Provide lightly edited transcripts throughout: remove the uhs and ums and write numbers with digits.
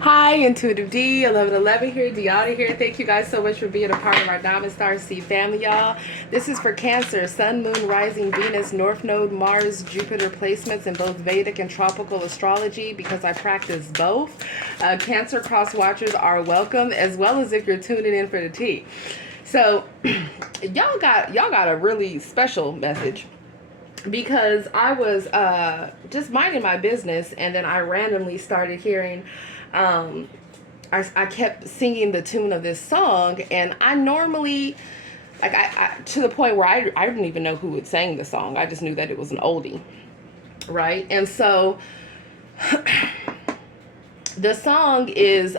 Hi, Intuitive D, 1111 here, Dionna here. Thank you guys so much for being a part of our Diamond Star Seed family, y'all. This is for Cancer, Sun, Moon, Rising, Venus, North Node, Mars, Jupiter placements in both Vedic and tropical astrology because I practice both. Cancer cross watchers are welcome, as well as if you're tuning in for the tea. So, y'all got a really special message because I was just minding my business, and then I randomly started hearing. Um, I kept singing the tune of this song, and I normally, like, I to the point where I didn't even know who had sang the song. I just knew that it was an oldie, right? And so the song is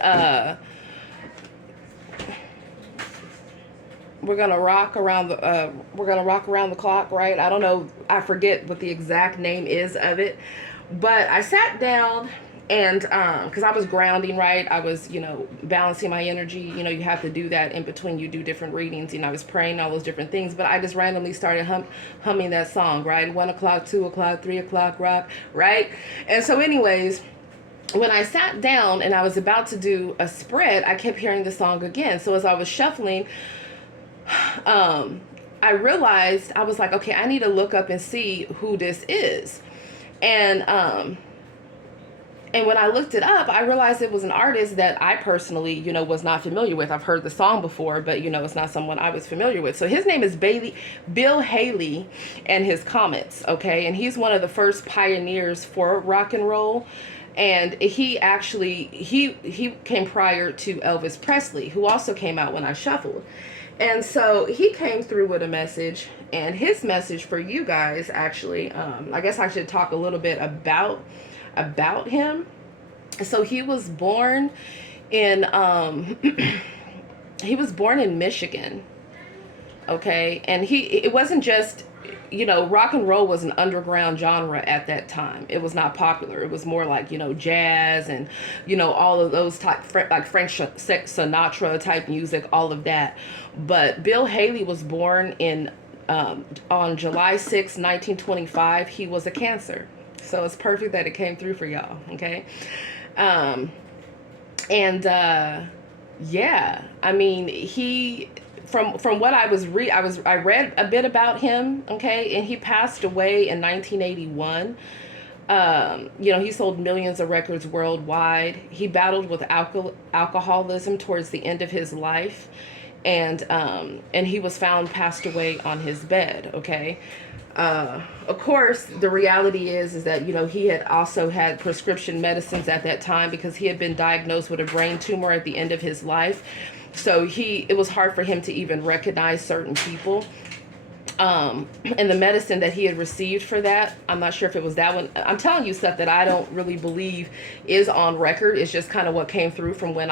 we're gonna rock around the clock, right? I don't know, I forget what the exact name is of it, but I sat down and because I was grounding, right? I was, balancing my energy. You have to do that in between you do different readings. I was praying, all those different things, but I just randomly started humming that song, right? 1 o'clock, 2 o'clock, 3 o'clock, rock, right? And so anyways, when I sat down and I was about to do a spread, I kept hearing the song again. So as I was shuffling, I realized, I was like, okay, I need to look up and see who this is. And when I looked it up, I realized it was an artist that I personally, was not familiar with. I've heard the song before, but, it's not someone I was familiar with. So his name is Bill Haley and his Comets, okay? And he's one of the first pioneers for rock and roll. And he actually, he came prior to Elvis Presley, who also came out when I shuffled. And so he came through with a message, and his message for you guys, actually, I guess I should talk a little bit about him. So he was born in he was born in Michigan, okay? And it wasn't just, rock and roll was an underground genre at that time. It was not popular. It was more like, jazz and, all of those type, like Frank Sinatra type music, all of that. But Bill Haley was born in on July 6, 1925. He was a Cancer. So it's perfect that it came through for y'all, okay? And yeah, I mean, he, from what I read a bit about him, okay? And he passed away in 1981. He sold millions of records worldwide. He battled with alcoholism towards the end of his life, and he was found passed away on his bed, okay? Of course, the reality is that, he had also had prescription medicines at that time because he had been diagnosed with a brain tumor at the end of his life. So it was hard for him to even recognize certain people. And the medicine that he had received for that, I'm not sure if it was that one. I'm telling you stuff that I don't really believe is on record. It's just kind of what came through from when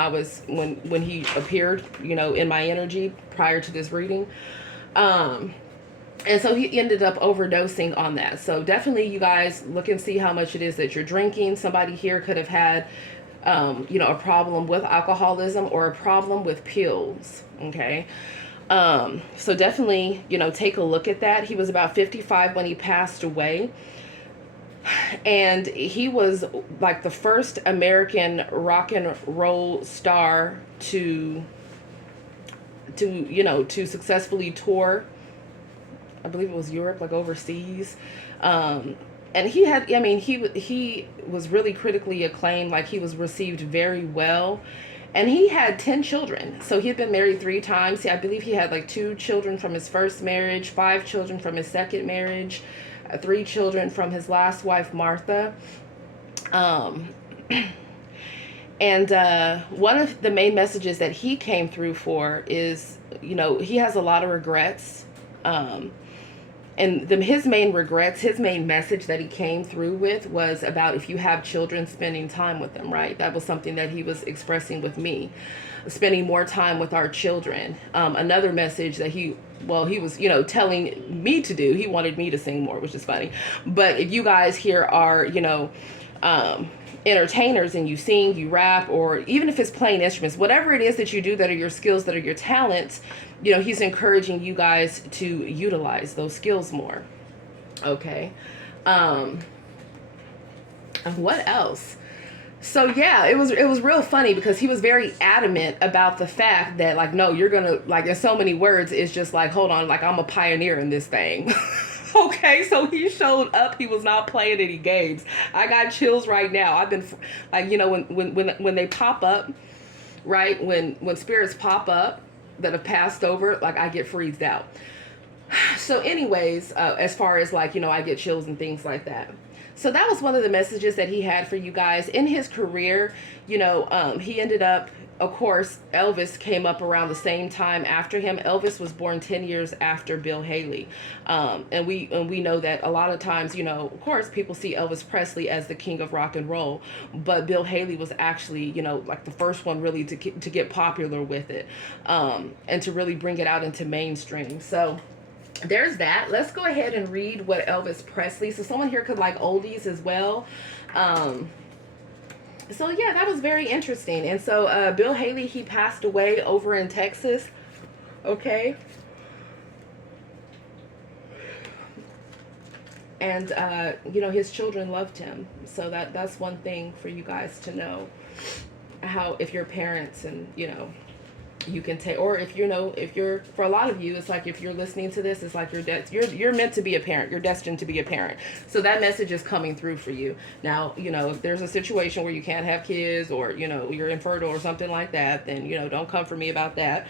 he appeared, in my energy prior to this reading. And so he ended up overdosing on that. So definitely, you guys look and see how much it is that you're drinking. Somebody here could have had, a problem with alcoholism or a problem with pills. Okay. So definitely, take a look at that. He was about 55 when he passed away. And he was like the first American rock and roll star to successfully tour, I believe it was Europe, like overseas. And he was really critically acclaimed. Like, he was received very well. And he had 10 children. So he had been married 3 times. I believe he had like 2 children from his first marriage, 5 children from his second marriage, 3 children from his last wife, Martha. And one of the main messages that he came through for is, he has a lot of regrets. And his main regrets, his main message that he came through with was about, if you have children, spending time with them, right? That was something that he was expressing with me, spending more time with our children. Another message that he was, telling me to do. He wanted me to sing more, which is funny. But if you guys here are, entertainers and you sing, you rap, or even if it's playing instruments, whatever it is that you do that are your skills, that are your talents, he's encouraging you guys to utilize those skills more. Okay. What else? So yeah, it was real funny because he was very adamant about the fact that like, no, you're gonna, like, in so many words, it's just like, hold on, like, I'm a pioneer in this thing. Okay, so he showed up. He was not playing any games. I got chills right now. I've been like, when they pop up, right, when spirits pop up that have passed over, like, I get freezed out. So anyways, as far as like, I get chills and things like that. So that was one of the messages that he had for you guys in his career. He ended up, of course, Elvis came up around the same time after him. Elvis was born 10 years after Bill Haley. And we know that a lot of times, of course, people see Elvis Presley as the king of rock and roll, but Bill Haley was actually, like the first one really to get popular with it, and to really bring it out into mainstream. So there's that. Let's go ahead and read what Elvis Presley. So someone here could like oldies as well. So yeah, that was very interesting. And so Bill Haley, he passed away over in Texas. Okay. And his children loved him. So that's one thing for you guys to know, how if your parents and you can take, or if you're, for a lot of you, it's like if you're listening to this, it's like you're meant to be a parent, you're destined to be a parent. So that message is coming through for you. Now, if there's a situation where you can't have kids, or you're infertile or something like that, then don't come for me about that.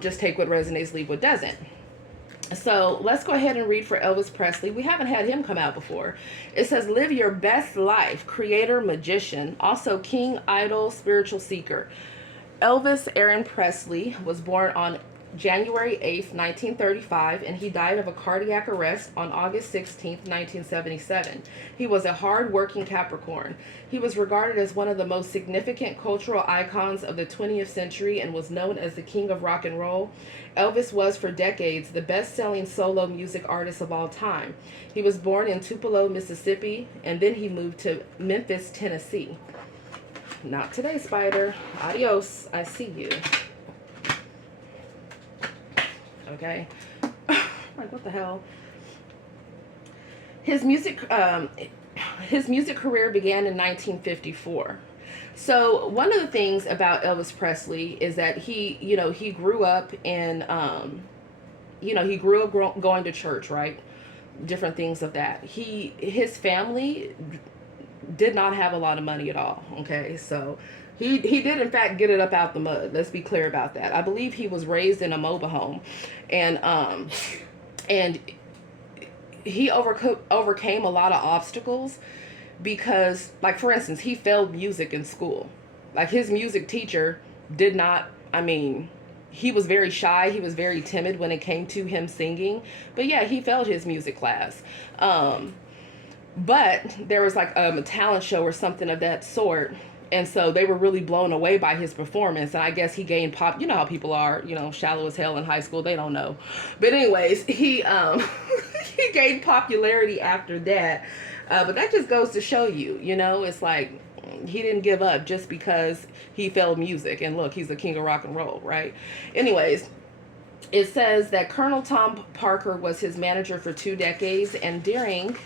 Just take what resonates, leave what doesn't. So let's go ahead and read for Elvis Presley. We haven't had him come out before. It says, live your best life, creator, magician, also king, idol, spiritual seeker. Elvis Aaron Presley was born on January 8th, 1935, and he died of a cardiac arrest on August 16th, 1977. He was a hard-working Capricorn. He was regarded as one of the most significant cultural icons of the 20th century and was known as the king of rock and roll. Elvis was, for decades, the best-selling solo music artist of all time. He was born in Tupelo, Mississippi, and then he moved to Memphis, Tennessee. Not today, Spider. Adios. I see you. Okay. Like, what the hell? His music career began in 1954. So one of the things about Elvis Presley is that he grew up in, going to church, right? Different things of that. His family did not have a lot of money at all. Okay, so he did in fact get it up out the mud. Let's be clear about that. I believe he was raised in a mobile home, and he overcame a lot of obstacles because, like, for instance, he failed music in school. Like, his music teacher did not. I mean, he was very shy. He was very timid when it came to him singing. But yeah, he failed his music class. But there was like a talent show or something of that sort. And so they were really blown away by his performance. And I guess he gained pop. You know how people are, shallow as hell in high school. They don't know. But anyways, he he gained popularity after that. But that just goes to show you, it's like he didn't give up just because he failed music. And look, he's the king of rock and roll, right? Anyways, it says that Colonel Tom Parker was his manager for 2 decades. And during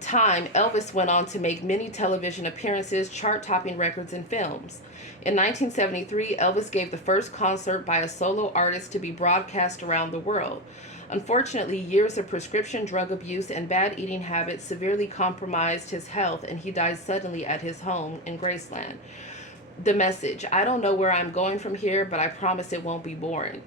time, Elvis went on to make many television appearances, chart-topping records, and films. In 1973, Elvis gave the first concert by a solo artist to be broadcast around the world. Unfortunately, years of prescription drug abuse and bad eating habits severely compromised his health, and he died suddenly at his home in Graceland. The message: I don't know where I'm going from here, but I promise it won't be boring.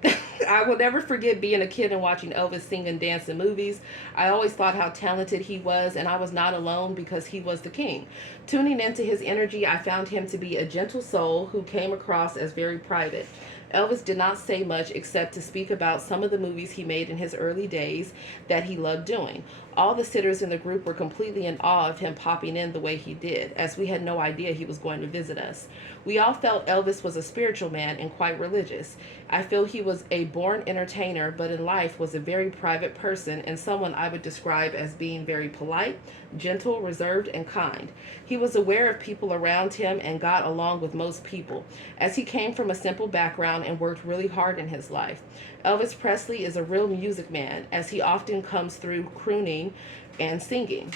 I will never forget being a kid and watching Elvis sing and dance in movies. I always thought how talented he was, and I was not alone because he was the king. Tuning into his energy, I found him to be a gentle soul who came across as very private. Elvis did not say much except to speak about some of the movies he made in his early days that he loved doing. All the sitters in the group were completely in awe of him popping in the way he did, as we had no idea he was going to visit us. We all felt Elvis was a spiritual man and quite religious. I feel he was a born entertainer, but in life was a very private person and someone I would describe as being very polite, gentle, reserved, and kind. He was aware of people around him and got along with most people, as he came from a simple background and worked really hard in his life. Elvis Presley is a real music man, as he often comes through crooning and singing.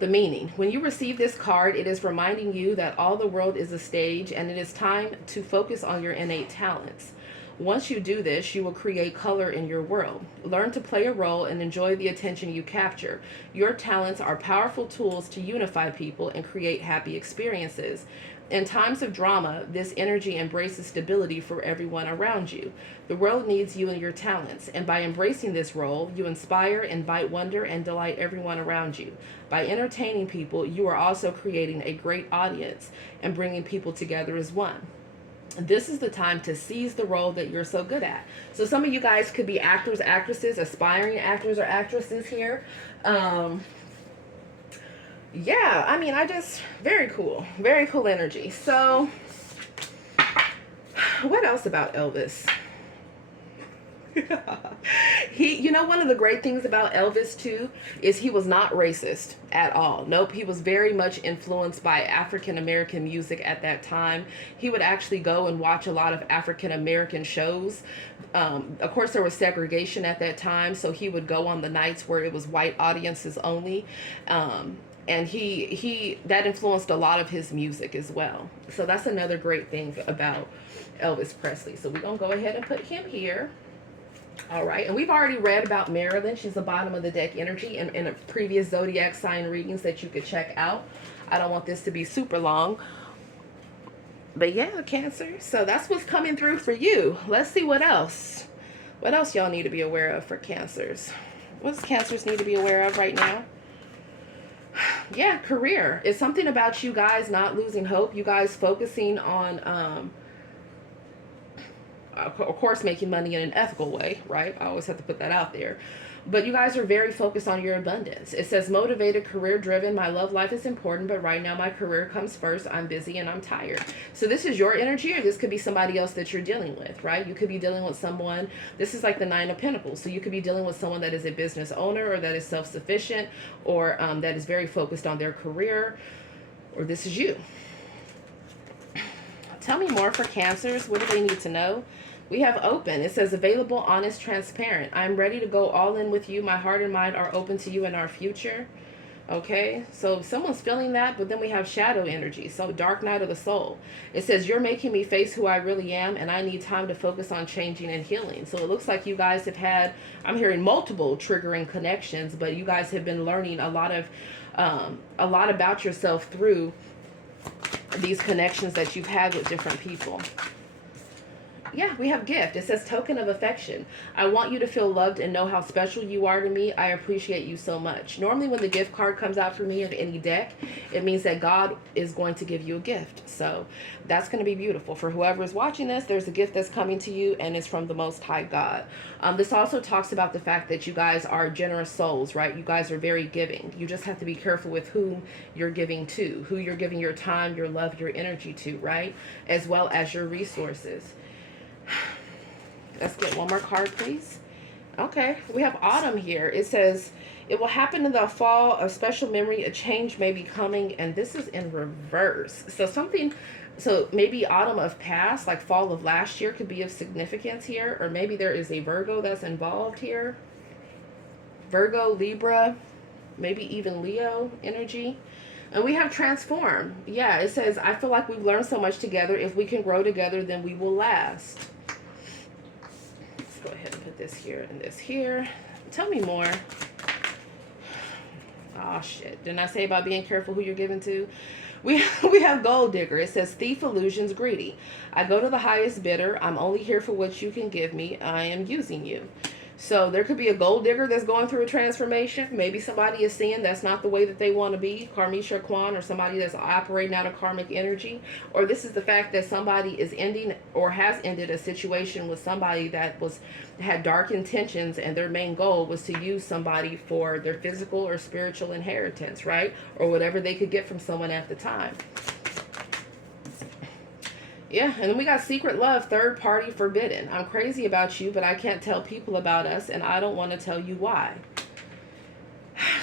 The meaning. When you receive this card, it is reminding you that all the world is a stage and it is time to focus on your innate talents. Once you do this, you will create color in your world. Learn to play a role and enjoy the attention you capture. Your talents are powerful tools to unify people and create happy experiences. In times of drama, this energy embraces stability for everyone around you. The world needs you and your talents, and by embracing this role, you inspire, invite wonder, and delight everyone around you. By entertaining people, you are also creating a great audience and bringing people together as one. This is the time to seize the role that you're so good at. So some of you guys could be actors, actresses, aspiring actors or actresses here. Yeah, I mean, very cool energy. So what else about Elvis? One of the great things about Elvis too is he was not racist at all. Nope, he was very much influenced by African American music at that time. He would actually go and watch a lot of African American shows. Of course, there was segregation at that time, so he would go on the nights where it was white audiences only. And he that influenced a lot of his music as well. So that's another great thing about Elvis Presley. So we're going to go ahead and put him here. All right, and we've already read about Marilyn. She's the bottom of the deck energy in a previous zodiac sign readings that you could check out. I don't want this to be super long. But yeah, Cancer. So that's what's coming through for you. Let's see what else. What else y'all need to be aware of for Cancers? What does Cancers need to be aware of right now? Yeah, career. It's something about you guys not losing hope. You guys focusing on of course, making money in an ethical way, right? I always have to put that out there. But you guys are very focused on your abundance. It says motivated, career driven. My love life is important, but right now my career comes first. I'm busy and I'm tired. So this is your energy, or this could be somebody else that you're dealing with, right? You could be dealing with someone. This is like the Nine of Pentacles. So you could be dealing with someone that is a business owner, or that is self-sufficient, or that is very focused on their career, or this is you. Tell me more for Cancers. What do they need to know? We have open. It says available, honest, transparent. I'm ready to go all in with you. My heart and mind are open to you and our future. Okay, so someone's feeling that, but then we have shadow energy. So dark night of the soul. It says you're making me face who I really am, and I need time to focus on changing and healing. So it looks like you guys have had, I'm hearing multiple triggering connections, but you guys have been learning a lot about yourself through these connections that you've had with different people. Yeah, we have gift. It says token of affection. I want you to feel loved and know how special you are to me. I appreciate you so much. Normally when the gift card comes out for me in any deck, it means that God is going to give you a gift. So that's going to be beautiful. For whoever is watching this, there's a gift that's coming to you, and it's from the Most High God. This also talks about the fact that you guys are generous souls, right? You guys are very giving. You just have to be careful with whom you're giving to, who you're giving your time, your love, your energy to, right? As well as your resources. Let's get one more card, please. Okay, we have autumn here. It says, it will happen in the fall, a special memory, a change may be coming, and this is in reverse. So maybe autumn of past, like fall of last year, could be of significance here, or maybe there is a Virgo that's involved here. Virgo, Libra, maybe even Leo energy. And we have transform. Yeah, it says, I feel like we've learned so much together. If we can grow together, then we will last. Go ahead and put this here and this here. Tell me more. Oh shit, didn't I say about being careful who you're giving to? We have gold digger. It says thief, illusions, greedy. I go to the highest bidder. I'm only here for what you can give me. I am using you. So there could be a gold digger that's going through a transformation. Maybe somebody is seeing that's not the way that they want to be. Karmisha Kwan, or somebody that's operating out of karmic energy. Or this is the fact that somebody is ending or has ended a situation with somebody that had dark intentions, and their main goal was to use somebody for their physical or spiritual inheritance, right? Or whatever they could get from someone at the time. Yeah, and then we got secret love, third party forbidden. I'm crazy about you, but I can't tell people about us, and I don't want to tell you why.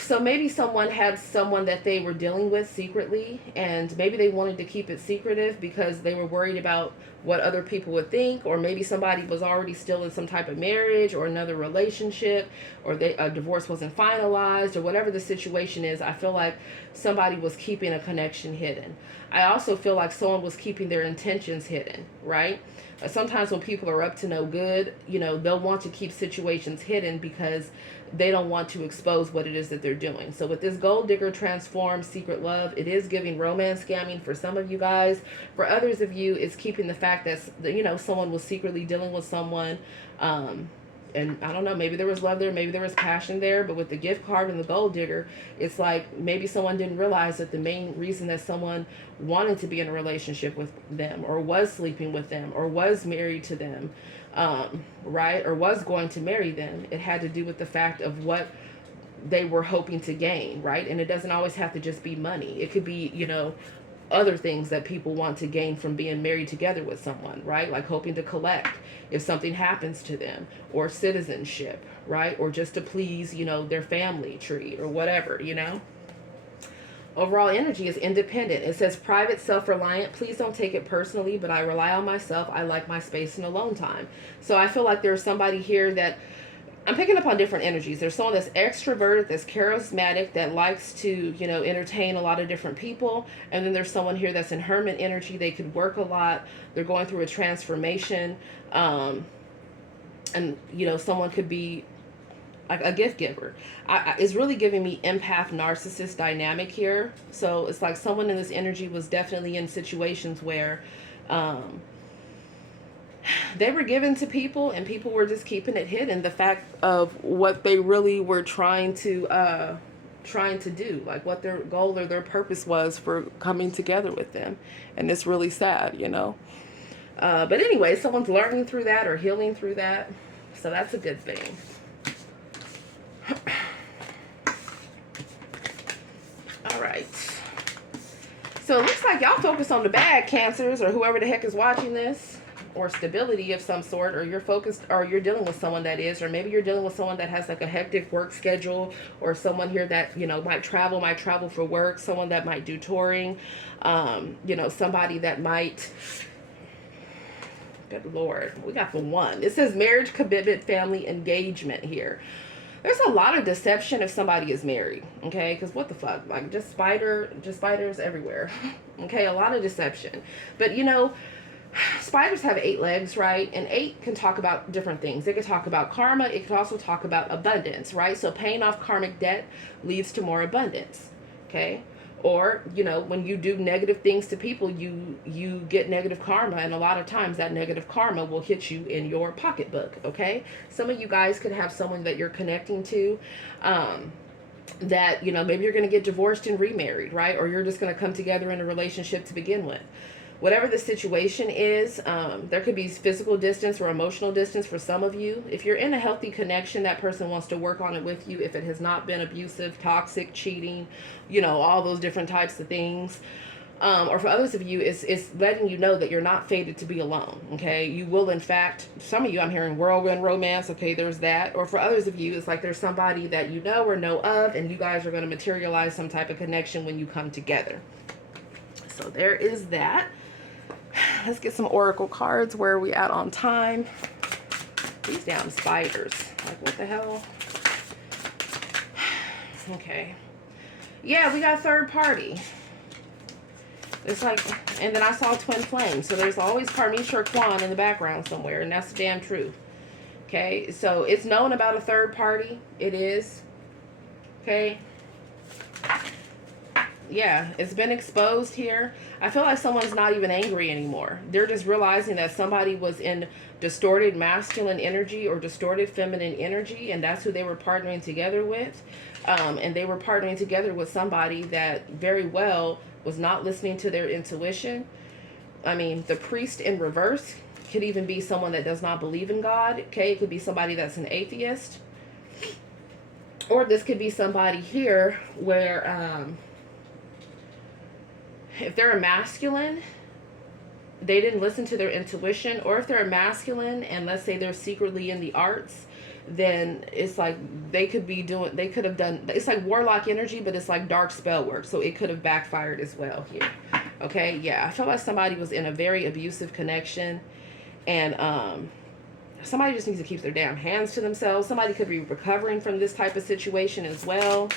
So maybe someone had someone that they were dealing with secretly, and maybe they wanted to keep it secretive because they were worried about what other people would think, or maybe somebody was already still in some type of marriage or another relationship, or a divorce wasn't finalized, or whatever the situation is. I feel like somebody was keeping a connection hidden. I also feel like someone was keeping their intentions hidden, right? Sometimes when people are up to no good, they'll want to keep situations hidden because they don't want to expose what it is that they're doing. So with this gold digger transformed secret love, it is giving romance scamming for some of you guys. For others of you, it's keeping the fact that someone was secretly dealing with someone. And I don't know, maybe there was love there, maybe there was passion there, but with the gift card and the gold digger, it's like maybe someone didn't realize that the main reason that someone wanted to be in a relationship with them, or was sleeping with them, or was married to them, right, or was going to marry them, it had to do with the fact of what they were hoping to gain, right? And it doesn't always have to just be money. It could be, other things that people want to gain from being married together with someone, right? Like hoping to collect if something happens to them, or citizenship, right? Or just to please, their family tree or whatever, Overall energy is independent. It says private, self-reliant. Please don't take it personally, but I rely on myself. I like my space and alone time. So I feel like there's somebody here that I'm picking up on different energies. There's someone that's extroverted, that's charismatic, that likes to, entertain a lot of different people. And then there's someone here that's in hermit energy. They could work a lot. They're going through a transformation. And, someone could be like a gift giver. It's really giving me empath narcissist dynamic here. So it's like someone in this energy was definitely in situations where, they were given to people and people were just keeping it hidden, the fact of what they really were trying to do, like what their goal or their purpose was for coming together with them. And it's really sad, but anyway, someone's learning through that or healing through that, so that's a good thing. All right, so it looks like y'all focus on the bad, Cancers, or whoever the heck is watching this, or stability of some sort, or you're focused, or you're dealing with someone that is, or maybe you're dealing with someone that has like a hectic work schedule, or someone here that, might travel for work, someone that might do touring, somebody that might, good Lord, we got the one. It says marriage, commitment, family, engagement here. There's a lot of deception if somebody is married, okay? Because what the fuck? Like, just spiders everywhere, okay? A lot of deception. But, spiders have 8 legs, right? And 8 can talk about different things. It can talk about karma. It can also talk about abundance, right? So paying off karmic debt leads to more abundance, okay? Or, when you do negative things to people, you get negative karma. And a lot of times that negative karma will hit you in your pocketbook, okay? Some of you guys could have someone that you're connecting to, that, maybe you're going to get divorced and remarried, right? Or you're just going to come together in a relationship to begin with. Whatever the situation is, there could be physical distance or emotional distance for some of you. If you're in a healthy connection, that person wants to work on it with you. If it has not been abusive, toxic, cheating, all those different types of things. Or for others of you, it's letting you know that you're not fated to be alone, okay? You will, in fact, some of you, I'm hearing whirlwind romance, okay, there's that. Or for others of you, it's like there's somebody that you know or know of, and you guys are going to materialize some type of connection when you come together. So there is that. Let's get some oracle cards. Where are we at on time? These damn spiders. Like, what the hell? Okay. Yeah, we got third party. It's like, and then I saw twin flames. So there's always Karmisha or Kwan in the background somewhere, and that's the damn truth. Okay, so it's known about a third party. It is. Okay. Yeah, it's been exposed here. I feel like someone's not even angry anymore. They're just realizing that somebody was in distorted masculine energy or distorted feminine energy, and that's who they were partnering together with. And they were partnering together with somebody that very well was not listening to their intuition. I mean, the priest in reverse could even be someone that does not believe in God. Okay, it could be somebody that's an atheist. Or this could be somebody here where... if they're a masculine, they didn't listen to their intuition, or if they're a masculine and let's say they're secretly in the arts, then it's like they could have done, it's like warlock energy, but it's like dark spell work. So it could have backfired as well here. Okay, yeah, I feel like somebody was in a very abusive connection, and somebody just needs to keep their damn hands to themselves. Somebody could be recovering from this type of situation as well.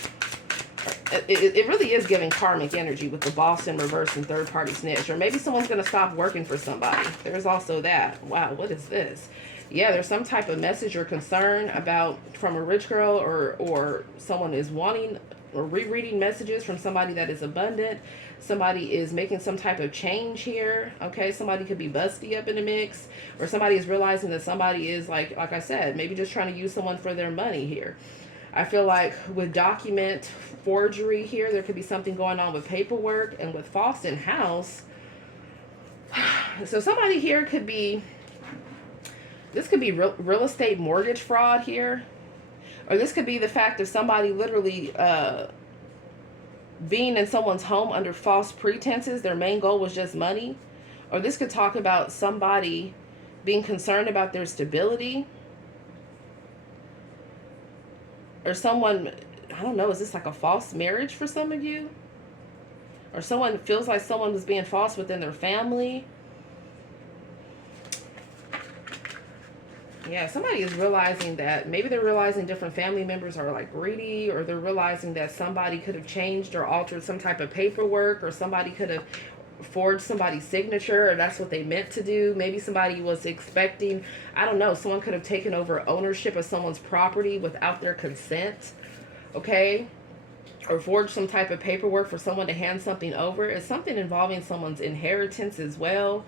It really is giving karmic energy with the boss in reverse and third party snitch. Or maybe someone's going to stop working for somebody. There's also that. Wow, what is this? Yeah, there's some type of message or concern about from a rich girl, or someone is wanting or rereading messages from somebody that is abundant. Somebody is making some type of change here. Okay, somebody could be busty up in the mix, or somebody is realizing that somebody is like I said, maybe just trying to use someone for their money here. I feel like with document forgery here, there could be something going on with paperwork, and with false in house. So somebody here could be, this could be real estate mortgage fraud here. Or this could be the fact of somebody literally being in someone's home under false pretenses. Their main goal was just money. Or this could talk about somebody being concerned about their stability. Or someone, I don't know, is this like a false marriage for some of you? Or someone feels like someone was being false within their family. Yeah, somebody is realizing that maybe they're realizing different family members are like greedy, or they're realizing that somebody could have changed or altered some type of paperwork, or somebody could have forged somebody's signature, or that's what they meant to do. Maybe somebody was expecting, I don't know, someone could have taken over ownership of someone's property without their consent, okay? Or forged some type of paperwork for someone to hand something over. It's something involving someone's inheritance as well.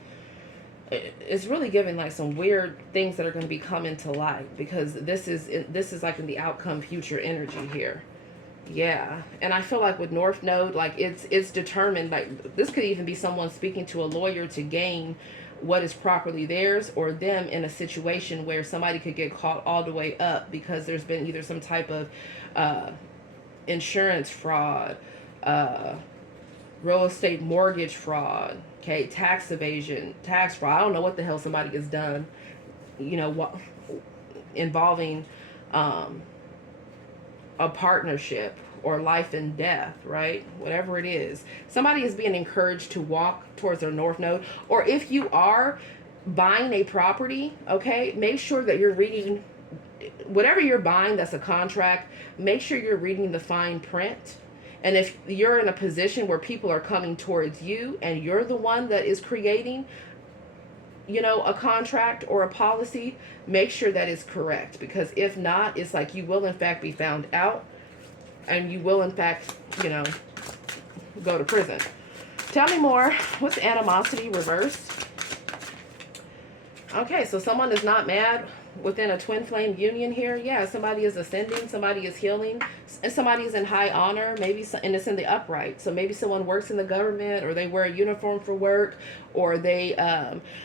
It's really giving like some weird things that are going to be coming to light, because this is like in the outcome future energy here. Yeah, and I feel like with North Node, like it's determined, like this could even be someone speaking to a lawyer to gain what is properly theirs, or them in a situation where somebody could get caught all the way up because there's been either some type of insurance fraud, real estate mortgage fraud, okay, tax evasion, tax fraud. I don't know what the hell somebody has done, you know, what involving a partnership or life and death, right? Whatever it is. Somebody is being encouraged to walk towards their North Node. Or if you are buying a property, okay, make sure that you're reading, whatever you're buying that's a contract, make sure you're reading the fine print. And if you're in a position where people are coming towards you and you're the one that is creating, you know, a contract or a policy, make sure that is correct. Because if not, it's like you will in fact be found out, and you will in fact, you know, go to prison. Tell me more. What's animosity reversed? Okay, so someone is not mad within a twin flame union here. Yeah, somebody is ascending, somebody is healing, and somebody is in high honor, maybe, and it's in the upright. So maybe someone works in the government, or they wear a uniform for work, or they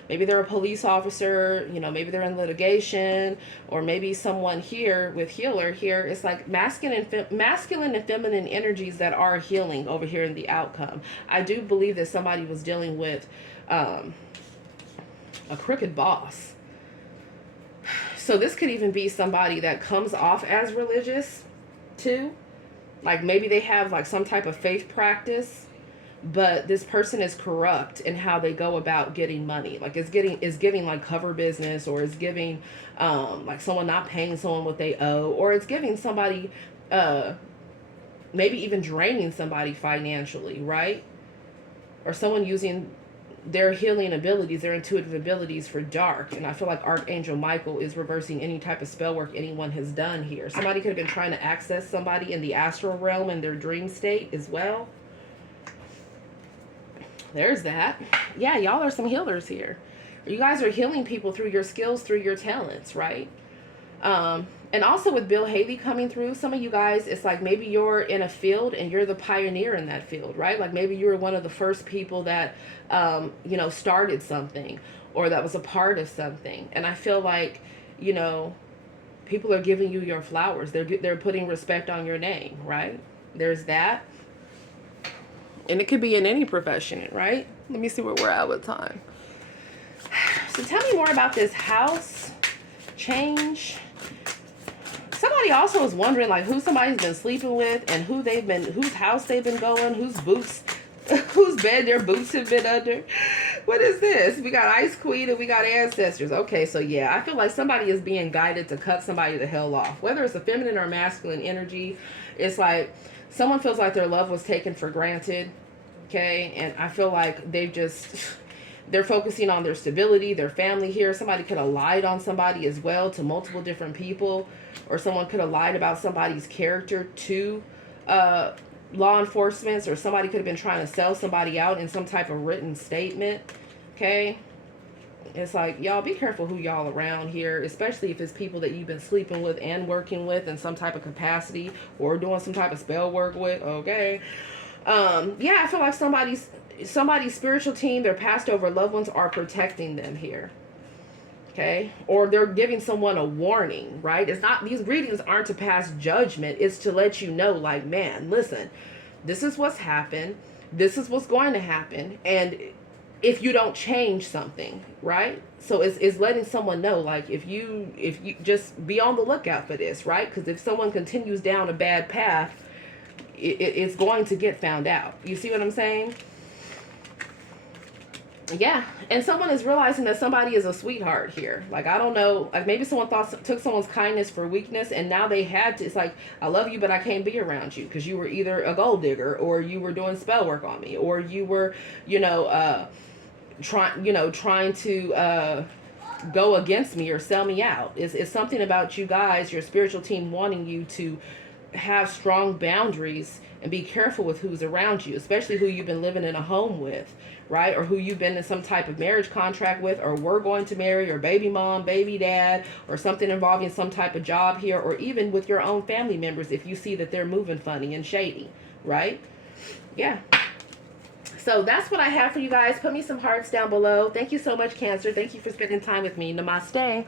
maybe they're a police officer, you know, maybe they're in litigation, or maybe someone here with healer here, it's like masculine and feminine energies that are healing over here in the outcome. I do believe that somebody was dealing with a crooked boss. So this could even be somebody that comes off as religious too. Like maybe they have like some type of faith practice, but this person is corrupt in how they go about getting money. Like it's giving like cover business, or it's giving like someone not paying someone what they owe, or it's giving somebody maybe even draining somebody financially, right? Or someone using their healing abilities, their intuitive abilities for dark. And I feel like Archangel Michael is reversing any type of spell work anyone has done here. Somebody could have been trying to access somebody in the astral realm in their dream state as well. There's that. Yeah, y'all are some healers here. You guys are healing people through your skills, through your talents, right? And also with Bill Haley coming through, some of you guys, it's like maybe you're in a field and you're the pioneer in that field, right? Like maybe you were one of the first people that, you know, started something, or that was a part of something. And I feel like, you know, people are giving you your flowers. They're putting respect on your name, right? There's that. And it could be in any profession, right? Let me see where we're at with time. So tell me more about this house change. Somebody also is wondering like who somebody's been sleeping with and whose house they've been going, whose boots, whose bed their boots have been under. What is this? We got Ice Queen and we got Ancestors. Okay, so yeah, I feel like somebody is being guided to cut somebody the hell off. Whether it's a feminine or masculine energy, it's like someone feels like their love was taken for granted. Okay, and I feel like they're focusing on their stability, their family here. Somebody could have lied on somebody as well to multiple different people, or someone could have lied about somebody's character to law enforcement, or somebody could have been trying to sell somebody out in some type of written statement. Okay, it's like, y'all be careful who y'all around here, especially if it's people that you've been sleeping with and working with in some type of capacity or doing some type of spell work with. Okay, yeah, I feel like somebody's spiritual team, their past over loved ones are protecting them here. Okay, or they're giving someone a warning, right? It's not, these readings aren't to pass judgment. It's to let you know, like, man, listen, this is what's happened. This is what's going to happen. And if you don't change something, right? So it's letting someone know, like, if you just be on the lookout for this, right? Because if someone continues down a bad path, it's going to get found out. You see what I'm saying? Yeah, and someone is realizing that somebody is a sweetheart here. Like, I don't know, like maybe someone took someone's kindness for weakness, and now they had to, it's like, I love you, but I can't be around you because you were either a gold digger, or you were doing spell work on me, or you were, trying to go against me or sell me out. It's something about you guys, your spiritual team, wanting you to have strong boundaries and be careful with who's around you, especially who you've been living in a home with, right? Or who you've been in some type of marriage contract with, or were going to marry, or baby mom, baby dad, or something involving some type of job here, or even with your own family members if you see that they're moving funny and shady, right? Yeah. So that's what I have for you guys. Put me some hearts down below. Thank you so much, Cancer. Thank you for spending time with me. Namaste.